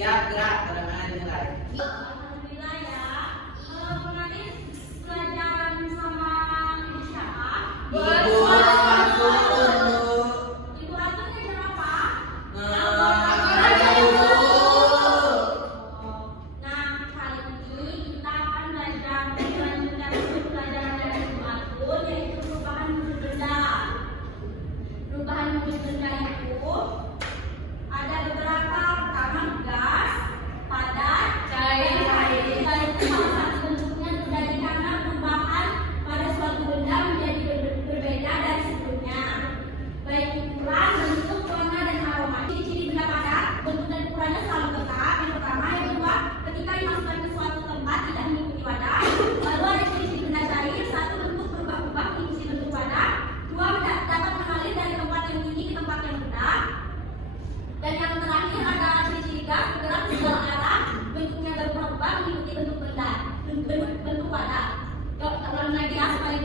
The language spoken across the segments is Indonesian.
Siap, gerak, terangan dimulai. Alhamdulillah ya. Pengadil pelajaran sama ibu siapa? Ibu Waktu. Ibu Atu ngajar apa? Ngajar dulu. Nah, kali ini kita akan belajar melanjutkan pelajaran dari Ibu Atu, yaitu perubahan wujud benda. Perubahan wujud benda itu ada beberapa. Pertama, gas, padat, cair. Itu salah satu bentuknya terjadi karena perubahan pada suatu benda menjadi berbeda dari sebelumnya, baik ukuran, bentuk, warna, dan aroma. Ciri-ciri benda padat, bentuk dan ukurannya selalu tetap. Yang pertama, yang kedua, ketika dimasukkan ke suatu tempat tidak mengikuti wadah. Lalu ada ciri-ciri benda cair, satu, bentuk berubah-ubah mengikuti bentuk wadah. Dua, dapat mengalir dari tempat yang tinggi ke tempat yang rendah. Dan yang terakhir ada ciri-ciri gas, bergerak di segala arah, bentuknya berubah-ubah mengikuti bentuk benda, bentuk wadah. Terlalu lagi ya supaya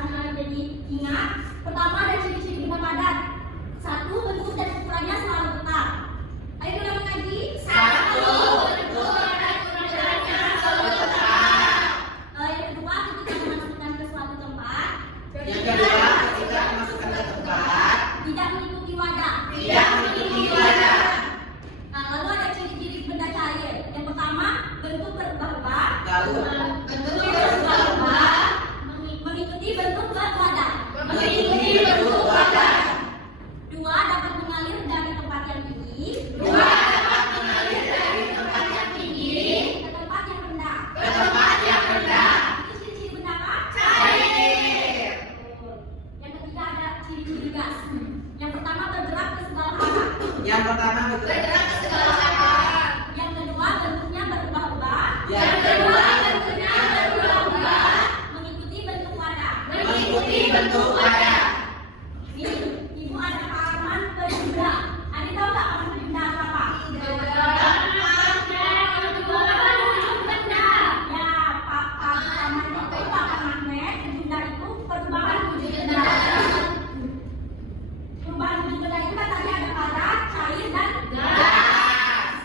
anak-anak jadi ingat. Pertama ada ciri-ciri benda padat. Satu, bentuk dan ukurannya selalu tetap. Ayo kita mengaji. Satu, bentuk dan ukurannya selalu tetap. Yang kedua, ketika dimasukkan ke suatu tempat. Yang kedua, ketika dimasukkan ke tempat Tidak mengikuti wadah. tidak mengikuti wadah. Nah, lalu ada ciri-ciri benda cair. Yang pertama, bentuk berubah-ubah. Lalu Bentuk berubah-ubah mengikuti bentuk wadah. mengikuti bentuk wadah. Dua, dapat mengalir dari tempat yang tinggi. Dua, dapat mengalir dari tempat yang tinggi Ke tempat yang rendah. ke tempat yang rendah. Itu ciri-ciri benda apa? Cair. Yang ketiga ada ciri-ciri gas. Yang pertama, bergerak ke segala arah. Yang pertama bergerak ke segala arah. Yang kedua, bentuknya berubah-ubah. Yang kedua, bentuknya berubah-ubah Mengikuti bentuk wadah. mengikuti bentuk wadah. Ini, ibu ada halaman benda. Ada tahu nggak halaman benda apa? Ya, halaman itu pakai magnet. Benda itu perubahan wujud benda. Perubahan wujud benda itu kan tadi ada padat, cair, dan gas.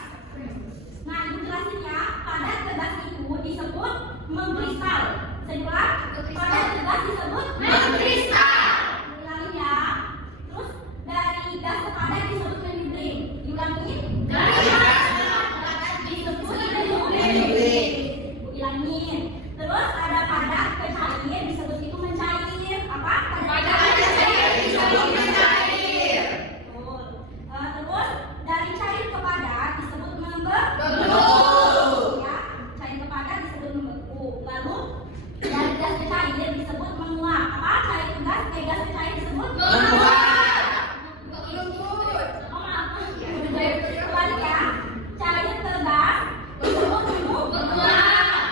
Nah, ibu jelasin ya. Padat ke gas itu disebut mengkristal. Saya ulang. Padat ke gas disebut Mengkristal. Ulangi ya. Terus dari gas ke padat disebut membran. Diulangi. Dari gas ke padat disebut membran. Ulangin. Terus ada padat ke cair disebut itu mencair. Apa? Padat ke cair disebut mencair. Betul. Terus dari cair ke padat disebut membeku. Ya, cair ke padat disebut membeku. Lalu dari gas ke cair disebut menguap. Apa? Cair ke gas, gas ke cair disebut Menguap. Oh, maaf. Kembali ya. Cair ke gas disebut menguap.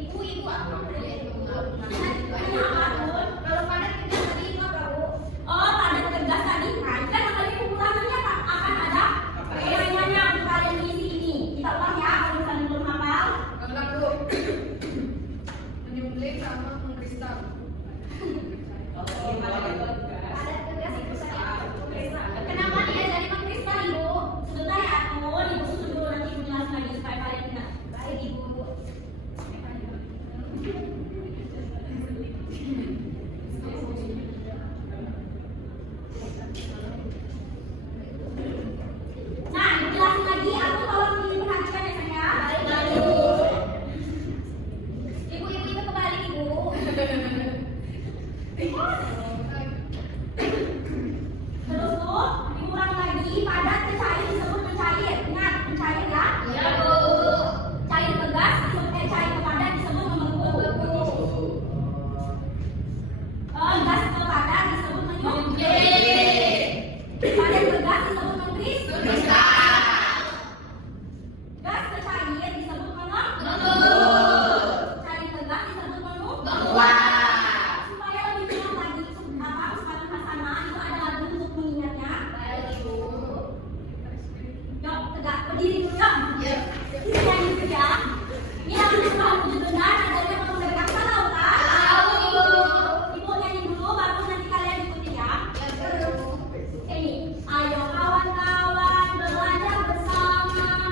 Ibu apa? Nanya apa tuh? Kalau padat ke gas tadi apa, Bu? Oh, padat ke gas tadi. Nah, ini kan kali pengulangannya akan ada pertanyaannya untuk kalian isi ini. Kita ulang ya kalau misalnya belum hafal. Menyembelih sama mengkristal. Kenapa dia jadi mengkristal, Ibu? Sebentar ya, aku Ibu susun dulu nanti Ibu jelasin lagi supaya kalian ingat. Baik, Ibu. Nah, jelasin lagi. Aku tolong diperhatikan ya, sayang. Baik, Ibu. Ibu itu kembali, Ibu. Terus tuh, diulang lagi. Padat ke cair disebut mencair. Ingat, mencair ya. Cair ke gas disebut cair ke padat disebut membeku. Gas ke padat disebut menyusut. Padat ke gas disebut mengkristal. Gas ke cair disebut menguap. Cair ke gas disebut menguap. Supaya lebih jelas lagi Ustaz Hasanah itu ada lagu untuk mengingatnya. Yuk, tegak berdiri dulu yuk. Ini nyanyi dulu ya. Ini lagu perubahan wujud benda nadanya kalau bergerak tahu kan? Ibu nyanyi dulu baru nanti kalian ikutin ya. Ini, ayo kawan-kawan belajar bersama.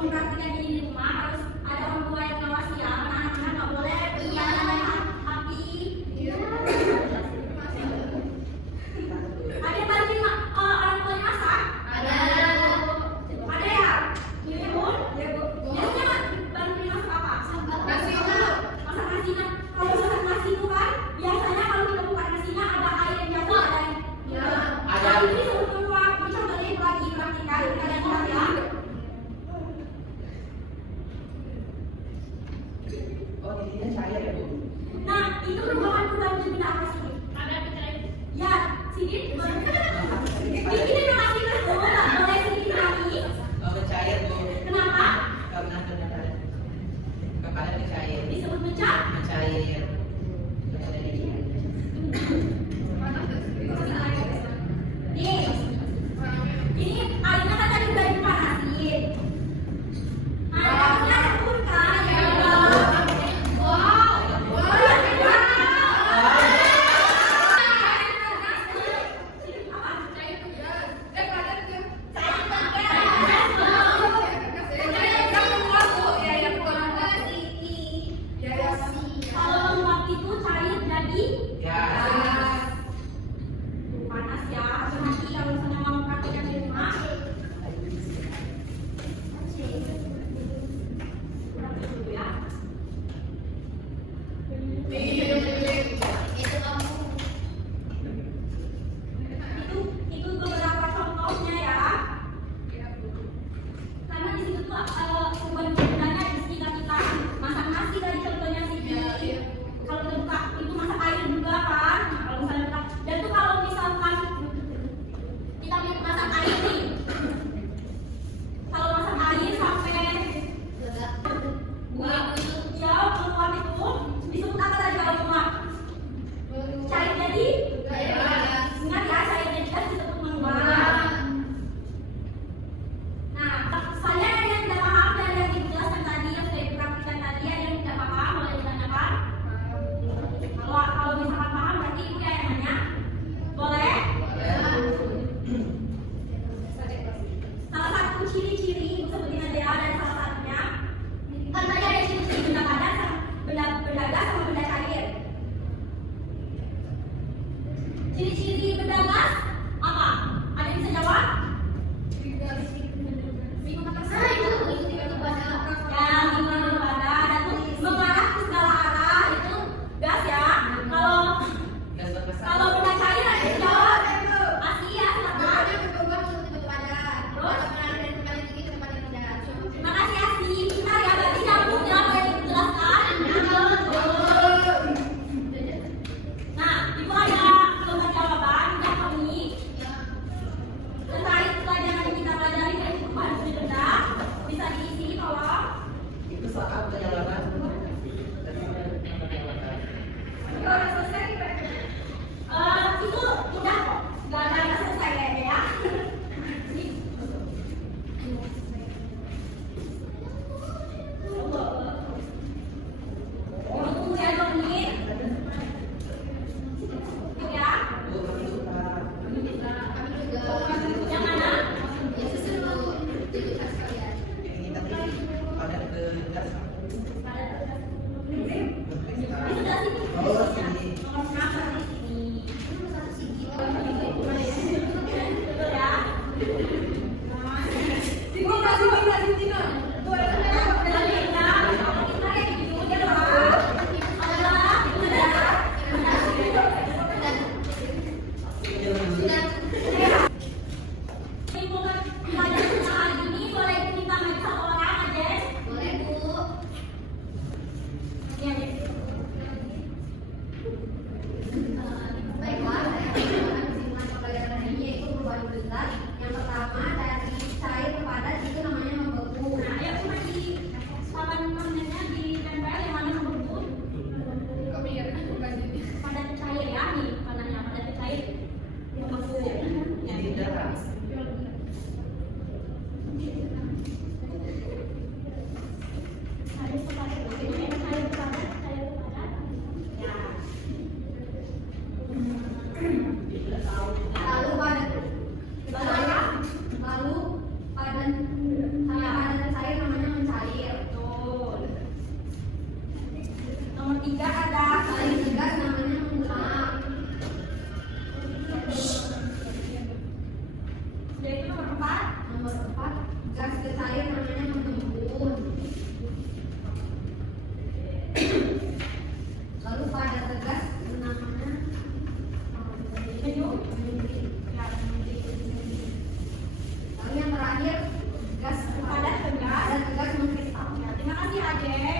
mempraktikkan ini di rumah harus ada orang tua yang ngawasi ya. Anak-anak nggak boleh main api. Ada yang bantuin orang tuanya masak? Ada ya? Iya Bun? Biasanya bantuin masak apa? Nasi. Masak nasi. Kalau masak nasi itu kan biasanya kalau kita buka nasinya ada air yang jatuh, ada yang ini sebelum keluar dicontohin lagi praktikan kalian lihat ya. Oh, jadinya cair ya, Bu? Nah itu merupakan perubahan jenis apa sih? Ya sini ini dong nasi dulu nggak boleh sedikit lagi. Oh, mencair, Bu. Kenapa? Karena kepala cair. Disebut pecah? Mencair. Nih ini airnya kan tadi udah dipanasin. Nah harusnya lembut kan? Kalau menguap itu cair jadi Ya. panas ya. Nanti kalau misalnya mau praktekkan di rumah. Kurang dulu ya. Itu beberapa contohnya ya. Karena di situ tuh perubahan gunanya di sekitar kita masak nasi tadi contohnya sih. Kalau kita buka itu masak air juga kan. Nah, kalau misalnya kita dan tuh kalau misalkan kita masak air nih. Kalau masak air sampai ya keluar itu disebut apa tadi kalau menguap? Cair jadi ingat ya cair jadi disebut menguap. Nah, saya ada yang tidak paham dan ada yang dijelaskan tadi yang sudah dipraktikkan tadi ada yang tidak paham boleh ditanyakan. Kalau misalkan paham berarti ibu ya yang nanya. Boleh? Salah satu ciri-ciri ibu sebutin aja ya dari salah satunya. Kan tadi ada ciri-ciri benda padat benda gas sama benda cair. Ciri-ciri benda gas apa? Ada yang bisa jawab? Ya, lingkungan daripada dan tuh mengarah ke segala arah itu gas ya. Kalau benda cair ada yang jawab. Asli ya, silakan. Makasih Asli. Bentar ya, berarti nyambung ya apa yang dijelaskan. Nah, ibu ada lomba jawaban yang kami terkait pelajaran yang kita pelajari dari perubahan sudut benda. Bisa diisi tolong. Itu soal penjelasan. Udah selesai. Itu udah kok. Gak ada yang selesai kayaknya ya. Tunggu ya 2 menit. Ya. Yang mana? Ini tadi ada ke gas. Itu sudah sini. Oh, sini. Nomor berapa di sini? Betul ya. Oke.